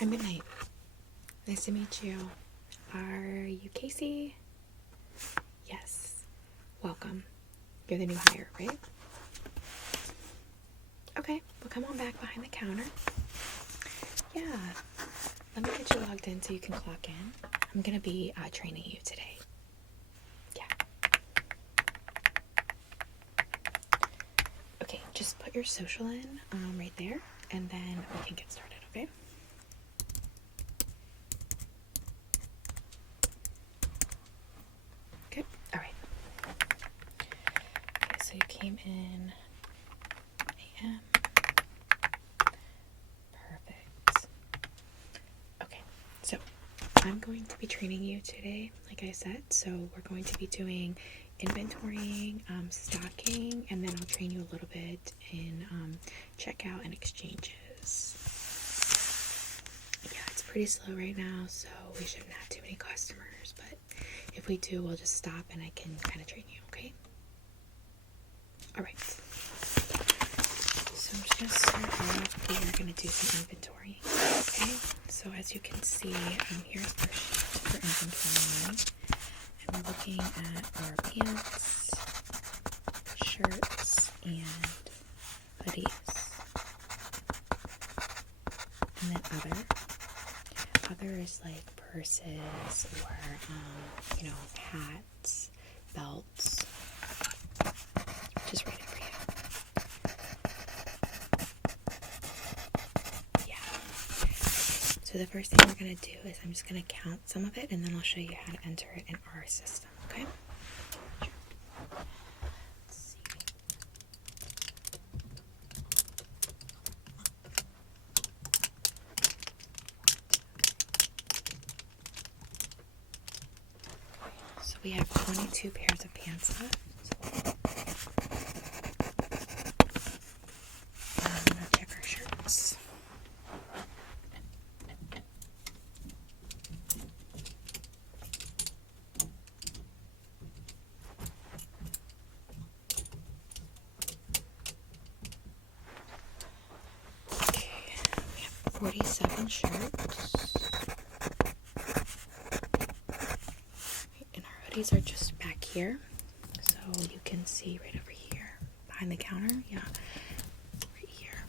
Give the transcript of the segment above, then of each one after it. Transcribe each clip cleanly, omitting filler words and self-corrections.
And midnight. Nice to meet you. Are you Casey? Yes. Welcome. You're the new hire, right? Okay, well come on back behind the counter. Yeah. Let me get you logged in so you can clock in. I'm gonna be training you today. Yeah. Okay, just put your social in right there, and then we can get started, okay? Good. All right. Okay, so you came in AM. Perfect. Okay, so I'm going to be training you today, like I said. So we're going to be doing inventorying, stocking, and then I'll train you a little bit in checkout and exchanges. Yeah, it's pretty slow right now, so we shouldn't have too many customers, but if we do, we'll just stop and I can kind of train you, okay? All right. So I'm just going to start off. We are going to do some inventory, okay? So as you can see, here's our sheet for inventory. And we're looking at our pants, shirts, and hoodies. And then other. Other is like purses or, hats, belts. Just write it for you. Yeah. So the first thing we're going to do is I'm just going to count some of it and then I'll show you how to enter it in our system, okay? Let's see. So we have 22 pairs of pants left. I'm going to check our shirts. Okay, we have 47 shirts. And our hoodies are just back here. So you can see right over here behind the counter. Yeah. Right here.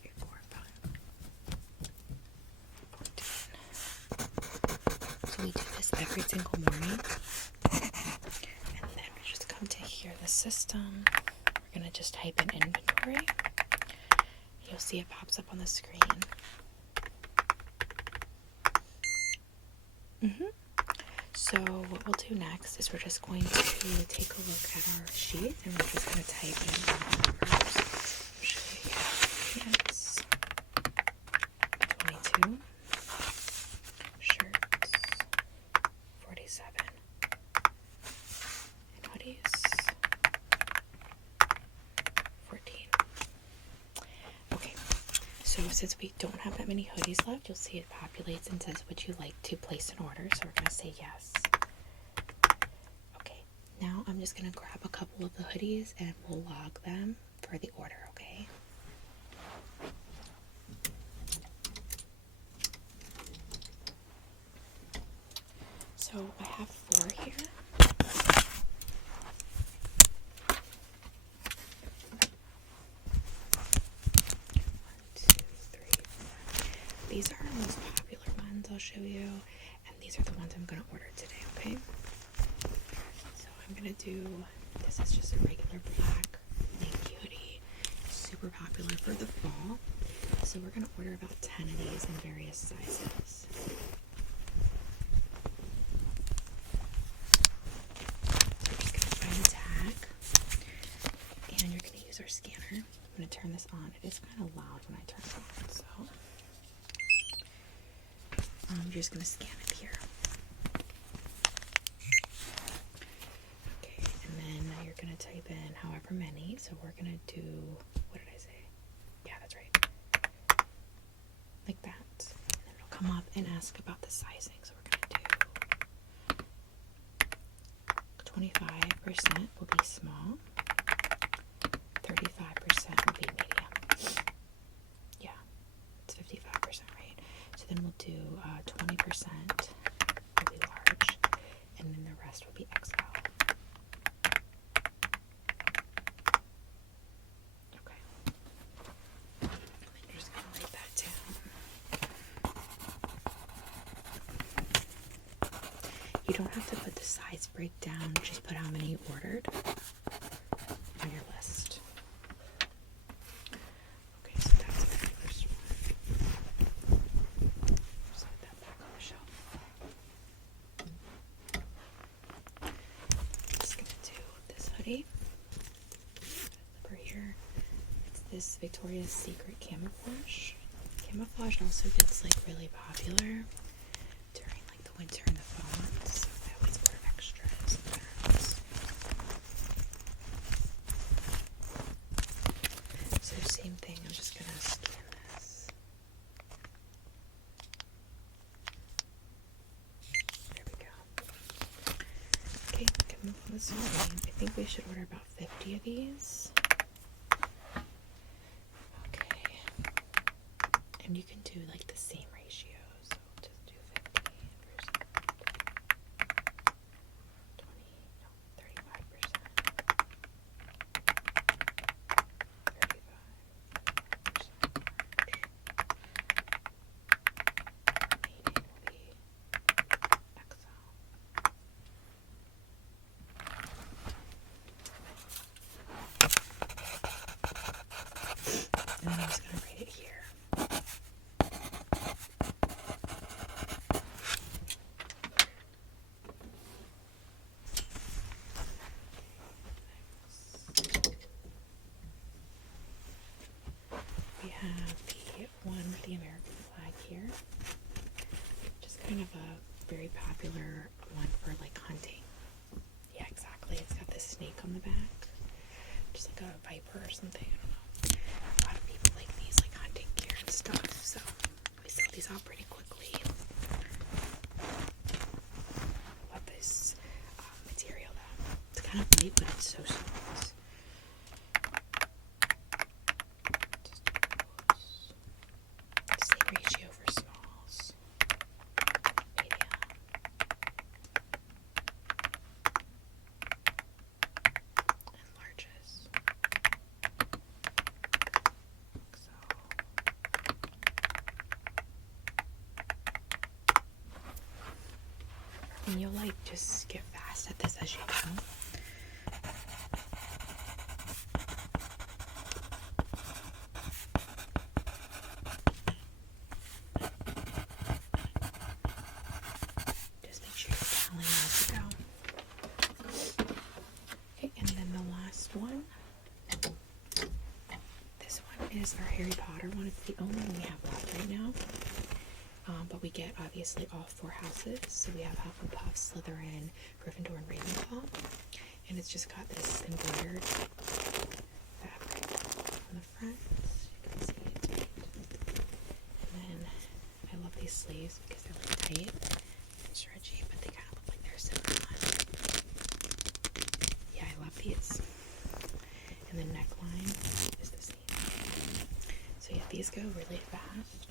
3, 4, 5, 14. So we do this every single morning. And then we just come to here, the system. We're going to just type in inventory. You'll see it pops up on the screen. So what we'll do next is we're just going to take a look at our sheet and we're just going to type in our numbers. I'll show you. Pants, 22, shirts, 47, and hoodies, 14. Okay, so since we don't have that many hoodies left, you'll see it populates and says, would you like to place an order? So we're going to say yes. Now I'm just going to grab a couple of the hoodies and we'll log them for the order, okay? So I have 4 here. 1, 2, 3, 4. These are our most popular ones I'll show you, and these are the ones I'm going to order today, okay? I'm going to do, this is just a regular black Nike hoodie, super popular for the fall, so we're going to order about 10 of these in various sizes. You're just going to find the tag, and you're going to use our scanner. I'm going to turn this on. It is kind of loud when I turn it on, so you're just going to scan it here. You're going to type in however many, so we're going to do, what did I say? Yeah, that's right. Like that. And then it'll come up and ask about the sizing, so we're going to do 25% will be small, 35% will be medium. Yeah, it's 55%, right? do 20% will be large, and then the rest will be XL. Okay. And then you're just going to write that down. You don't have to put the size breakdown, just put how many you ordered on your list. Okay, so that's the first one. Just put that back on the shelf. I'm just gonna do this hoodie. Over here, it's this Victoria's Secret camouflage. Camouflage also gets like really popular during like the winter and the fall months, so I always order extras sometimes. So same thing, I'm just gonna scan this. There we go. Okay, coming from this one, I think we should order about 50 of these. Okay. And you can do like the same ratio, so just do 50%, 20, no, 35%, 35%, maybe will be XL. And then I'm just going to write it here. We have the one with the American flag here. Just kind of a very popular one for like hunting. Yeah, exactly. It's got this snake on the back. Just like a viper or something. I don't know. A lot of people like these like hunting gear and stuff, so we sell these out pretty quickly. I love this material though. It's kind of light, but it's so soft. Same ratio for smalls, medium, and larges. And you'll like just get fast at this as you go. Just make sure you're tallying as you go. Okay, and then the last one. This one is our Harry Potter one. It's the only one we have left right now. But we get obviously all 4 houses. So we have Hufflepuff, Slytherin, Gryffindor, and Ravenclaw. And it's just got this embroidered fabric on the front. You can see it's great. And then I love these sleeves because they're like tight and stretchy, but they kind of look like they're sitting on. Yeah, I love these. And the neckline is the same. So yeah, these go really fast.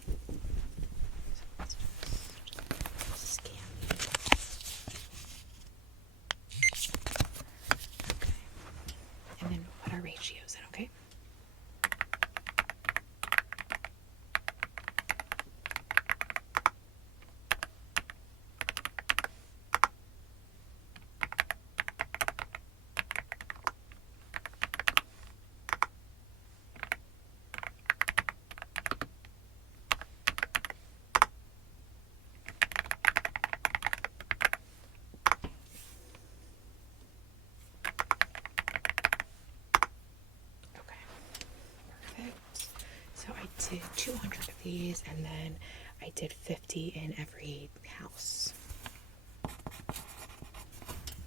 Ratios in, okay? So I did 200 of these, and then I did 50 in every house.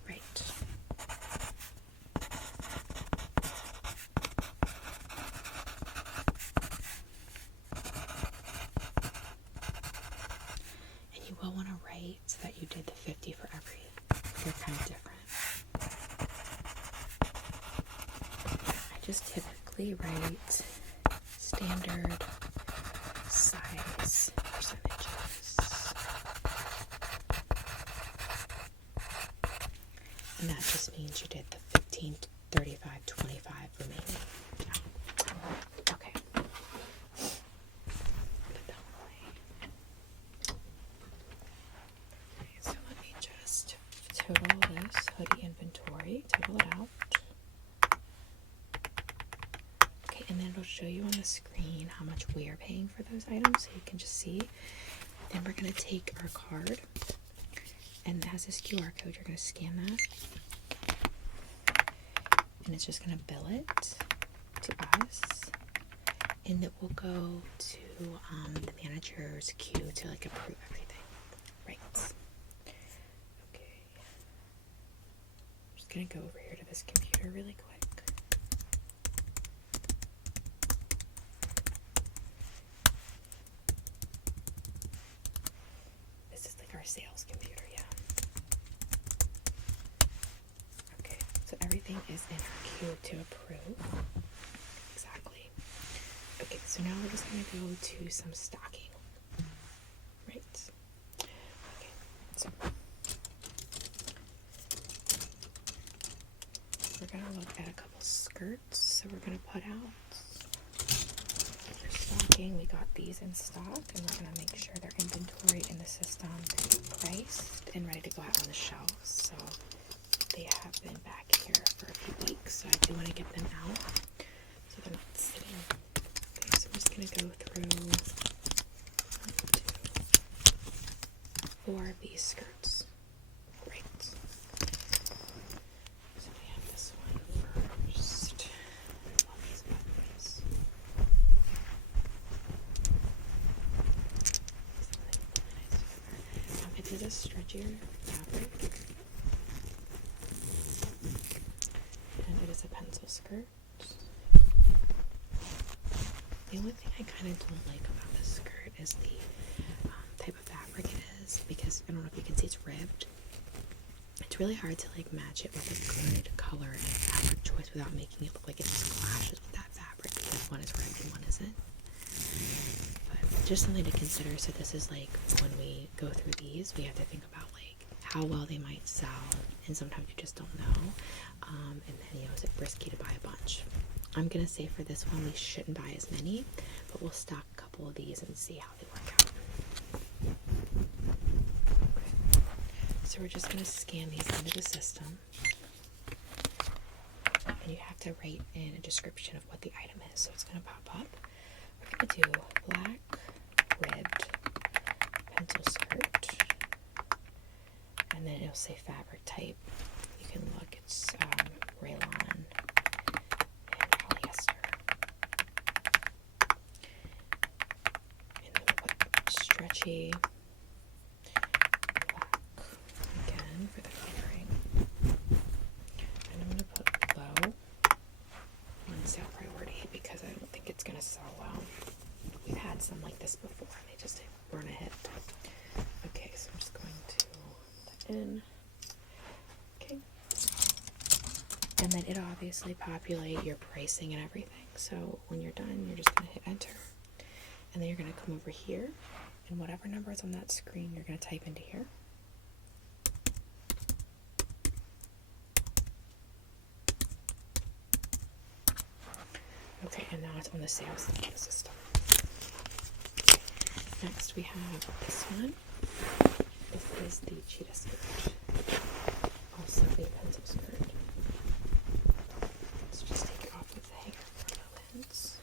Right. And you will want to write so that you did the 50 for every. They're kind of different. I just typically write standard size percentages. did the 15, 35, 25 remaining. Okay. Put that away. Okay, so let me just total this hoodie inventory, total it out. Okay, and then it'll show you on the screen how much we are paying for those items, so you can just see. Then we're going to take our card, and it has this QR code. You're going to scan that, and it's just going to bill it to us, and it will go to the manager's queue to like approve everything. Right. Okay. I'm just going to go over here to this computer really quick. Sales computer, yeah. Okay, so everything is in our queue to approve. Exactly. Okay, so now we're just going to go to some stocking. Right. Okay, so we're going to look at a couple skirts. So we're going to put out for stocking. We got these in stock, and we're going to make sure they're inventory in the system, priced, and ready to go out on the shelves. So they have been back here for a few weeks, so I do want to get them out so they're not sitting. Okay, so I'm just going to go through 1, 2, 4 of these skirts. Great. So we have this one first. All these buttons. It is a stretchier fabric, and it is a pencil skirt. The only thing I kind of don't like about this skirt is the type of fabric it is, because I don't know if you can see it's ribbed. It's really hard to like match it with a good color and fabric choice without making it look like it just clashes with that fabric, because one is ribbed and one isn't. But just something to consider. So this is like when we go through these, we have to think about like how well they might sell, and sometimes you just don't know. And then, you know, is it risky to buy a bunch? I'm gonna say for this one we shouldn't buy as many, but we'll stock a couple of these and see how they work out. So we're just gonna scan these into the system, and you have to write in a description of what the item is. So it's gonna pop up. We're gonna do black ribbed pencil skirt, and then it'll say fabric type. You can look, it's rayon and polyester. And then we'll put stretchy black again for the coloring. And I'm going to put low on sale priority because I don't think it's going to sell well. We've had some like this before and they just weren't a hit. Okay, so I'm just going to put that in. Okay. And then it'll obviously populate your pricing and everything. So when you're done, you're just going to hit enter. And then you're going to come over here, and whatever number is on that screen, you're going to type into here. Okay, and now it's on the sales system. Next we have this one. This is the cheetah skirt. Also a pencil skirt. Let's just take it off with the hanger for a moment.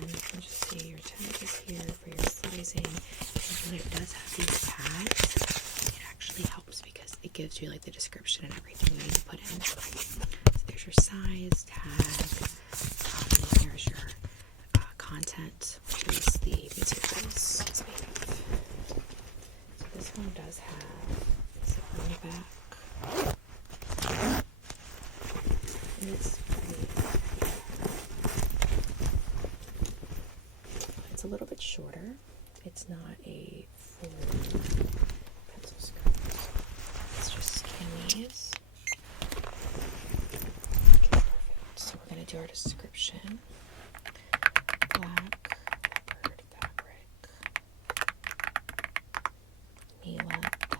And you can just see your tag is here for your sizing. And when it does have these tags, it actually helps because it gives you like the description and everything you need to put in. So there's your size, tag, and here's your content, which is the materials it's made of. So this one does have a zipper on the back. And it's a little bit shorter. It's not a full pencil skirt. Let's just scan these. Okay, perfect. So we're going to do our description. Black leopard fabric, knee length,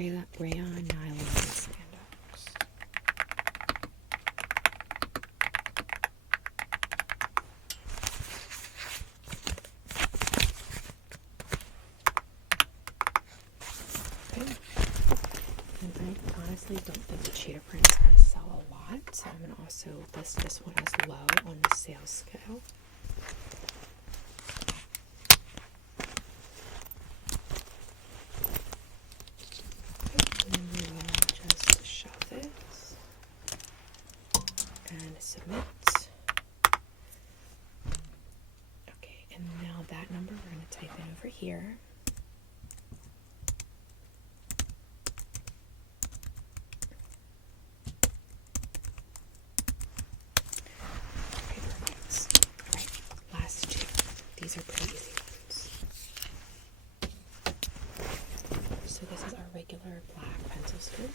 rayon, nylon, and spandex. Okay. And I honestly don't think the cheetah print is going to sell a lot, so I'm going to also list this one as low on the sales scale. And then we will just shelve it and submit. Okay, and now that number we're going to type in over here. These are pretty easy ones. So this is our regular black pencil skirt.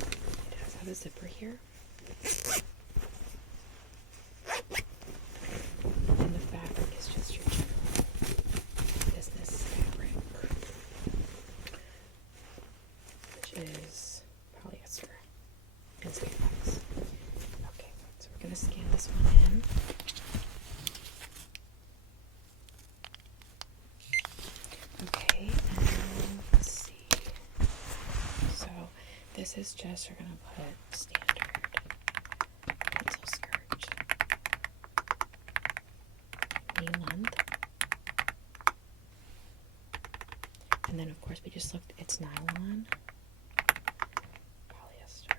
It does have a zipper here. And the fabric is just your general business fabric, which is polyester and spandex. Okay, so we're going to scan this one in. Okay, and let's see. So this is just, we're going to put standard pencil skirt, knee length. And then of course we just looked, it's nylon, polyester.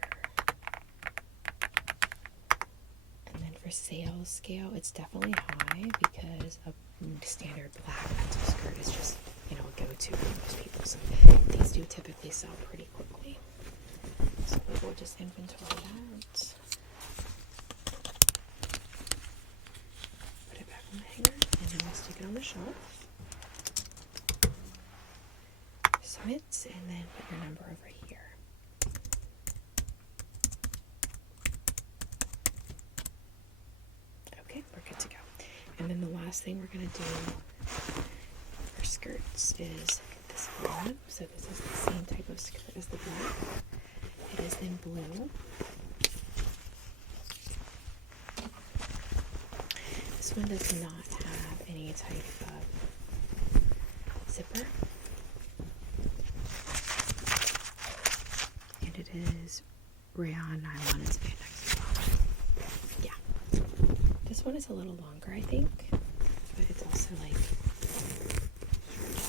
And then for sales scale, it's definitely high because a standard black pencil skirt is just, you know, a go-to for most people. So these do typically sell pretty quickly. So we will just inventory that. Put it back on the hanger, and then we'll stick it on the shelf. Submit, and then put your number over here. Okay, we're good to go. And then the last thing we're going to do for skirts is this one. So this is the same type of skirt as the black. It is in blue. This one does not have any type of zipper. And it is rayon, nylon, and spandex as well. Yeah. This one is a little longer, I think, but it's also like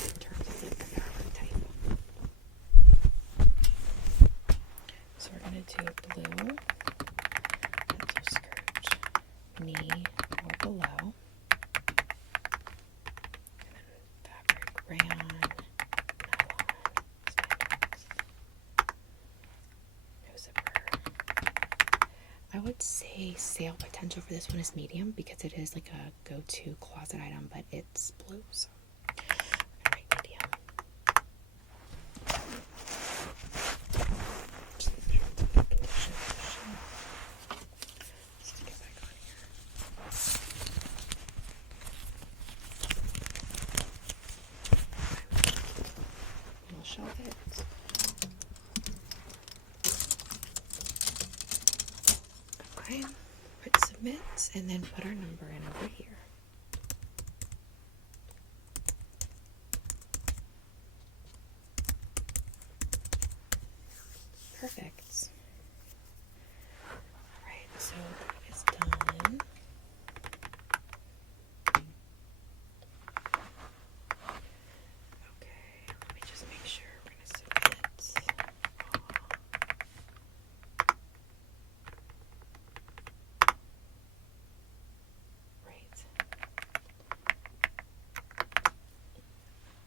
in terms of like the fabric type. So we're gonna do blue pencil skirt, knee or below, and then fabric rayon, nylon, spandex, no zipper. I would say sale potential for this one is medium because it is like a go-to closet item, but it's blue, so I'm gonna write medium. Just make sure it's in good condition. Let's get back on here. And we'll shelve it. Okay, put submit, and then put our number in over here. Perfect. Alright, so that is done. Okay, let me just make sure we're going to submit. Right.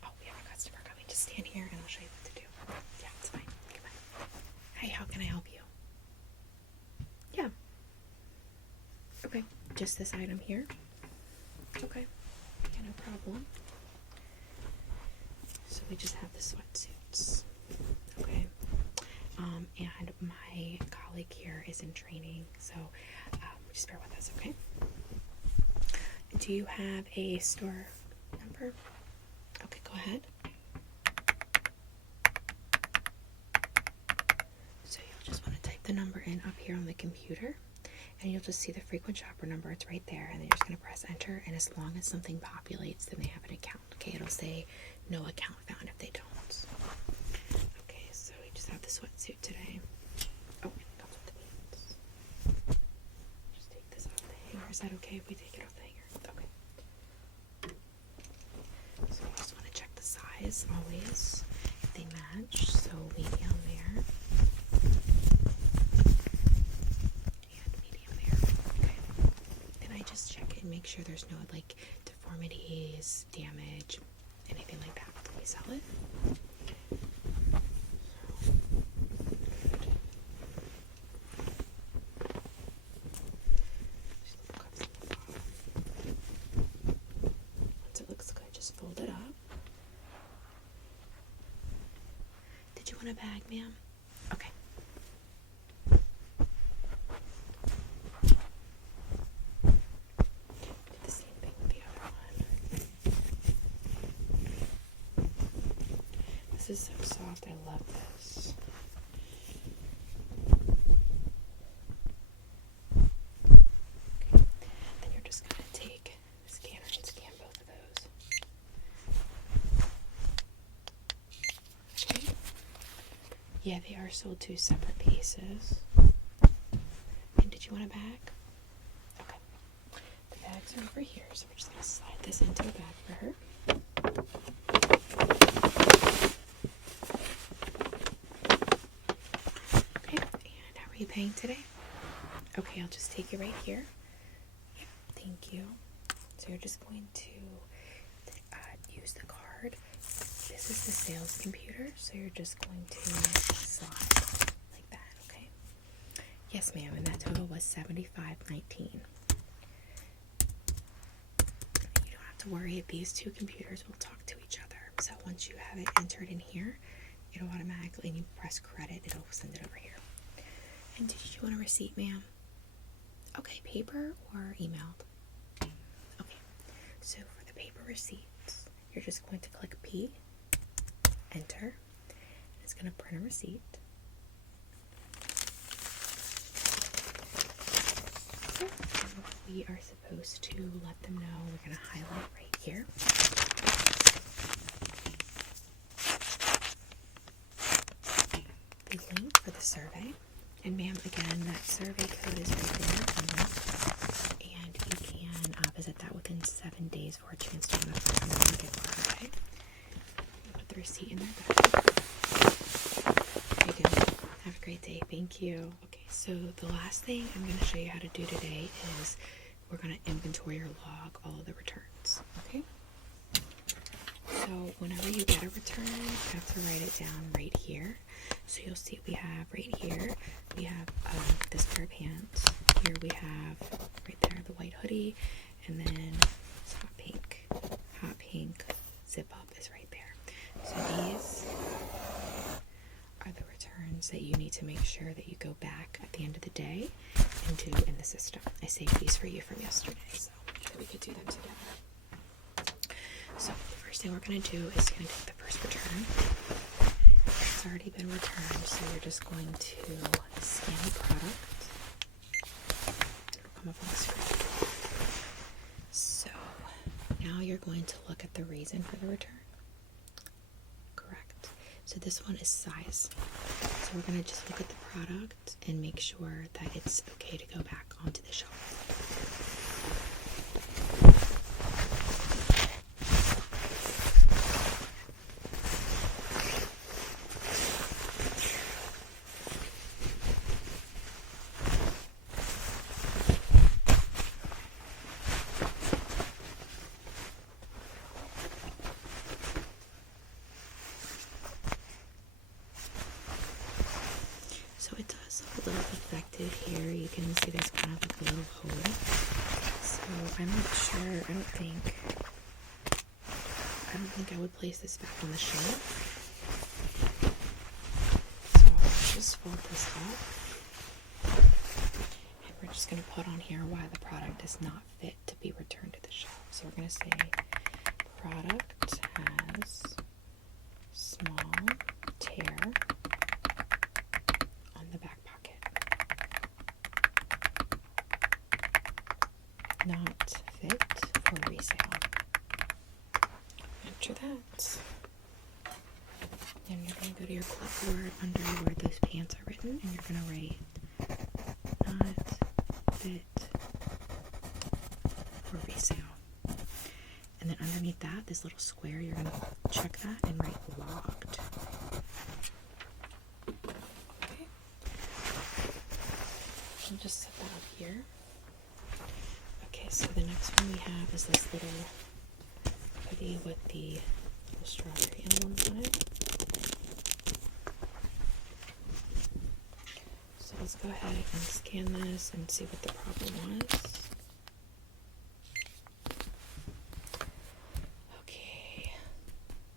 Oh, we have a customer coming. Just stand here and I'll show you what to do. Yeah, it's fine. Come on. Hey, how can I help you? Yeah. Okay, just this item here. Okay, yeah, no problem. So we just have the sweatsuits. Okay. And my colleague here is in training, so just bear with us, okay? Do you have a store number? Okay, go ahead. the number in up here on the computer, and you'll just see the frequent shopper number. It's right there, and then you're just going to press enter, and as long as something populates, then they have an account. Okay, it'll say no account found if they don't. Okay, so we just have the sweatsuit today. Oh, and it comes with the pants. Just take this off the hanger. Is that okay if we take it off the hanger? Okay. So you just want to check the size always. If they match, so medium there. And medium there. Okay. Then I just check it and make sure there's no like deformities, damage, anything like that before we sell it. Once it looks good, just fold it up. Did you want a bag, ma'am? Okay. Do the same thing with the other one. This is so soft. I love this. Okay. Then you're just going to take a scanner and scan both of those. Okay. Yeah, they are sold two separate pieces. And did you want a bag? Okay. The bags are over here, so we're just going to slide this into a bag for her. Okay, and how are you paying today? Okay, I'll just take it right here. Yeah, thank you. So you're just going to use the card. This is the sales computer, so you're just going to slide like that, okay? Yes, ma'am, and that total was $75.19. You don't have to worry if these two computers will talk to each other. So once you have it entered in here, it'll automatically, and you press credit, it'll send it over here. And did you want a receipt, ma'am? Okay, paper or emailed? Okay, so for the paper receipts, you're just going to click P, enter. It's going to print a receipt. And what we are supposed to let them know, we're going to highlight right here. The link for the survey. And ma'am, again, that survey code is right there. And you can visit that within 7 days for a chance to win a $5 gift card, okay? Put the receipt in there. Very good. Have a great day. Thank you. Okay, so the last thing I'm going to show you how to do today is we're going to inventory or log all of the returns, okay? So whenever you get a return, you have to write it down right here. So you'll see we have right here, we have this pair of pants. Here we have right there the white hoodie, and then it's hot pink. Hot pink zip up is right there. So these are the returns that you need to make sure that you go back at the end of the day and do in the system. I saved these for you from yesterday, so we could do them together. So the first thing we're going to do is going to take the first return. It's already been returned, so you're just going to scan the product. It'll come up on the screen. So now you're going to look at the reason for the return. Correct. So this one is size. So we're going to just look at the product and make sure that it's okay to go back onto the shelf. So it does look a little affected here. You can see there's kind of like a little hole. So I'm not sure. I don't think I would place this back on the shelf. So I'll just fold this up. And we're just going to put on here why the product is not fit to be returned to the shelf. So we're going to say product has small tear on the back pocket. not fit for resale. Enter that. And you're going to go to your clipboard under where those pants are written, and you're going to write not fit for resale. And then underneath that, this little square, you're going to check that and write logged. Okay. I'll just set that up here. Okay, so the next one we have is this little hoodie with the little strawberry emblems on it. So let's go ahead and scan this and see what the problem was. Okay,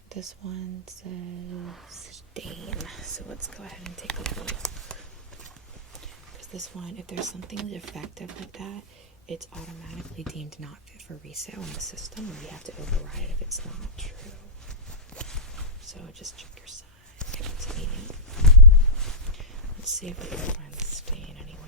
this one says stain. So let's go ahead and take a look. Because this one, if there's something defective like that, it's automatically deemed not fit for resale in the system, or you have to override it if it's not true. So just check your size. If it's medium. Let's see if we can find the stain anywhere.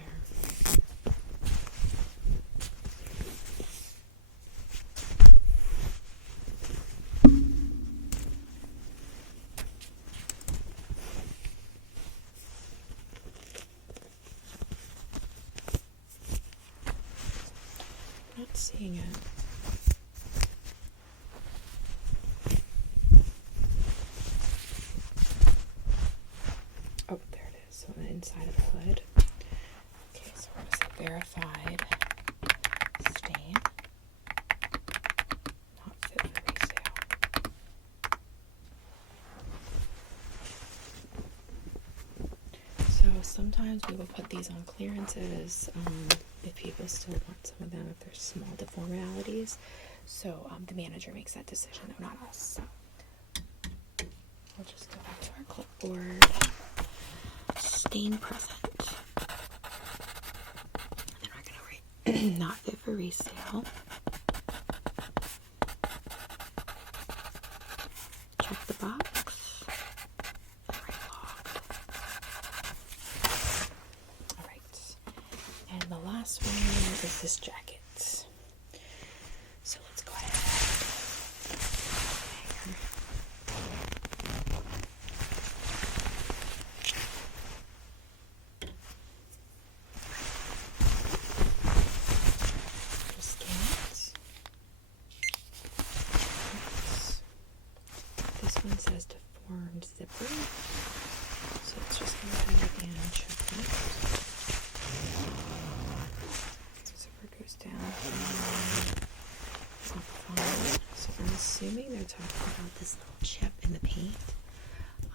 Not seeing it. Oh, there it is. So on the inside of the hood. Okay, so we're going to say verified stain. Not fit for resale. So sometimes we will put these on clearances if people still want some of them, if there's small deformalities. So the manager makes that decision, though, not us. So we'll just go back to our clipboard. Stain present. And then we're going to write not fit for resale. Check the box. And write logged. Alright. And the last one is this jacket. So let's go ahead. Just scan it. This one says deformed zipper. So let's just go ahead and check that. Zipper goes down. It's not fine. So I'm assuming they're talking about this little chip in the paint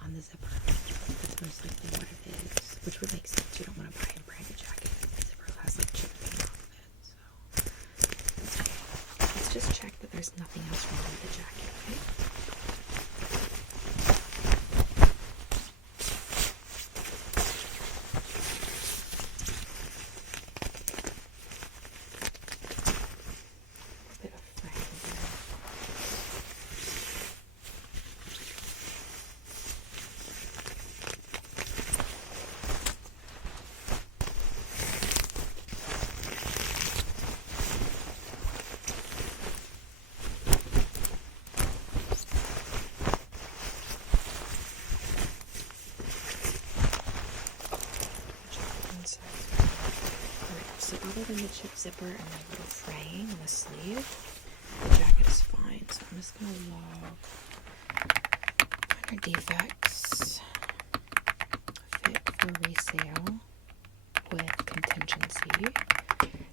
on the zipper. That's most likely what it is, which would make sense. You don't want to buy a branded jacket if the zipper has like chip paint off of it. So let's just check that there's nothing else wrong with the jacket, okay? Bit of fraying there. So other than the chip zipper and the little fraying on the sleeve, the jacket is fine. So I'm just going to log minor defects, fit for resale with contingency.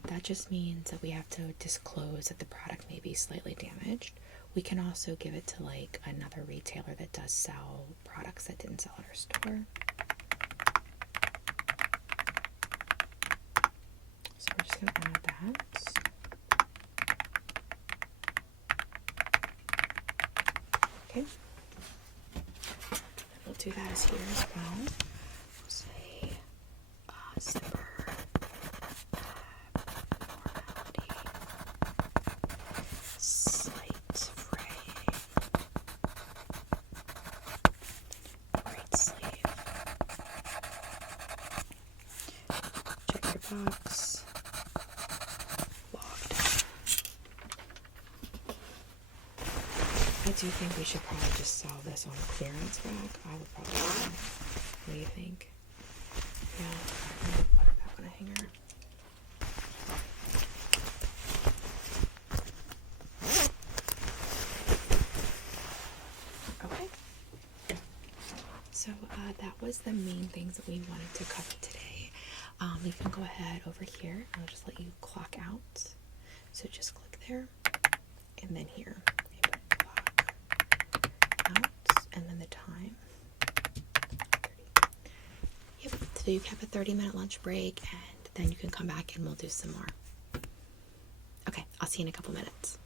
That just means that we have to disclose that the product may be slightly damaged. We can also give it to like another retailer that does sell products that didn't sell at our store. So we're just going to add that. Okay. We'll do that as here as well. We'll say zipper abnormality, slight fraying, right sleeve, check your box, logged. do think we should probably just sell this on a clearance rack. I would probably do that. What do you think? Yeah, I'm gonna put it back on a hanger. Okay. So that was the main things that we wanted to cover today. You can go ahead over here. I'll just let you clock out. So just click there, and then here, you put clock out, and then the time. 30. Yep. So you have a 30-minute lunch break, and then you can come back and we'll do some more. Okay, I'll see you in a couple minutes.